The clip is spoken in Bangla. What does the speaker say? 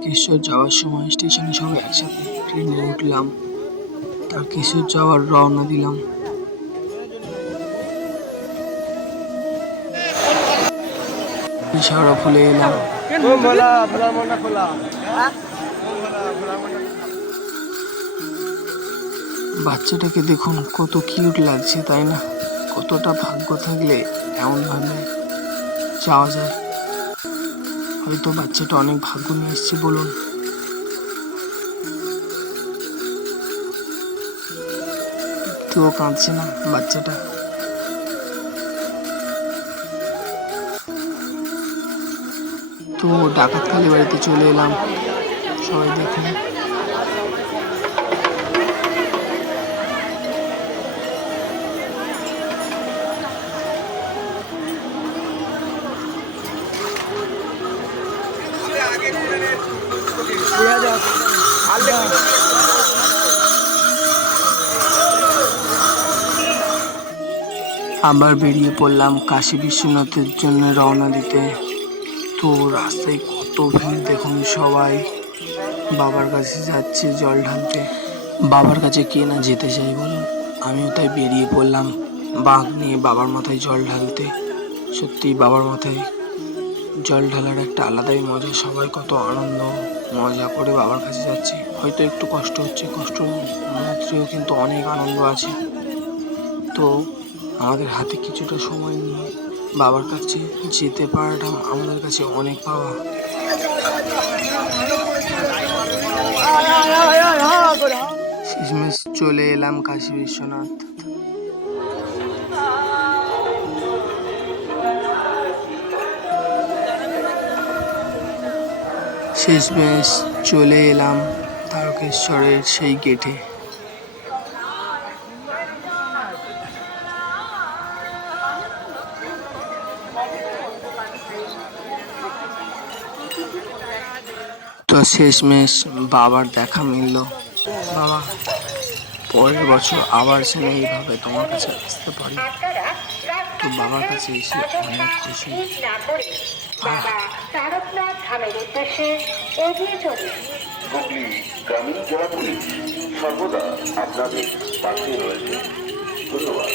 তারকেশ্বর যাওয়ার সময় স্টেশনে সবাই একসাথে ট্রেনে উঠলাম, তারকেশ্বর যাওয়ার রওনা দিলাম। শেওড়া ফুলে এলাম। বাচ্চাটাকে দেখুন কত কিউট লাগছে, তাই না? কতটা ভাগ্য থাকলে এমন ভাবে যাওয়া যায়। হয়তো বাচ্চাটা অনেক ভাগ্য নিয়ে এসছে বলুন। কেউ কাঁদছে না বাচ্চাটা। তো ডাকাতখালি বাড়িতে চলে এলাম, সবাই দেখুন। আবার বেরিয়ে পড়লাম কাশী বিশ্বনাথের জন্য রওনা দিতে। তো রাস্তায় কত ভিড় দেখুন, সবাই বাবার কাছে যাচ্ছে জল ঢালতে। বাবার কাছে কে না যেতে চাই বলুন। আমিও তাই বেরিয়ে পড়লাম বাঁক নিয়ে বাবার মাথায় জল ঢালতে। সত্যি বাবার মাথায় জল ঢালার একটা আলাদাই মজা। সবাই কত আনন্দ মজা করে বাবার কাছে যাচ্ছে। হয়তো একটু কষ্ট হচ্ছে, কষ্টর মধ্যেও কিন্তু অনেক আনন্দ আছে। তো আমাদের হাতে কিছুটা সময় নিয়ে বাবার কাছে যেতে পারাটা আমাদের কাছে অনেক পাওয়া। শেষমেশ চলে এলাম কাশী বিশ্বনাথ। শেষমেশ চলে এলাম তারকেশ্বরের সেই গেটে। তো শেষমেশ বাবার দেখা মিলল। বাবা, পরের বছর আবার যেন এইভাবে তোমার কাছে আসতে পারি। তো বাবার কাছে এসে অনেক খুশি। হুগলি গ্রামীণ জেলা পুলিশ সর্বদা আপনাদের পাশে রয়েছে। ধন্যবাদ।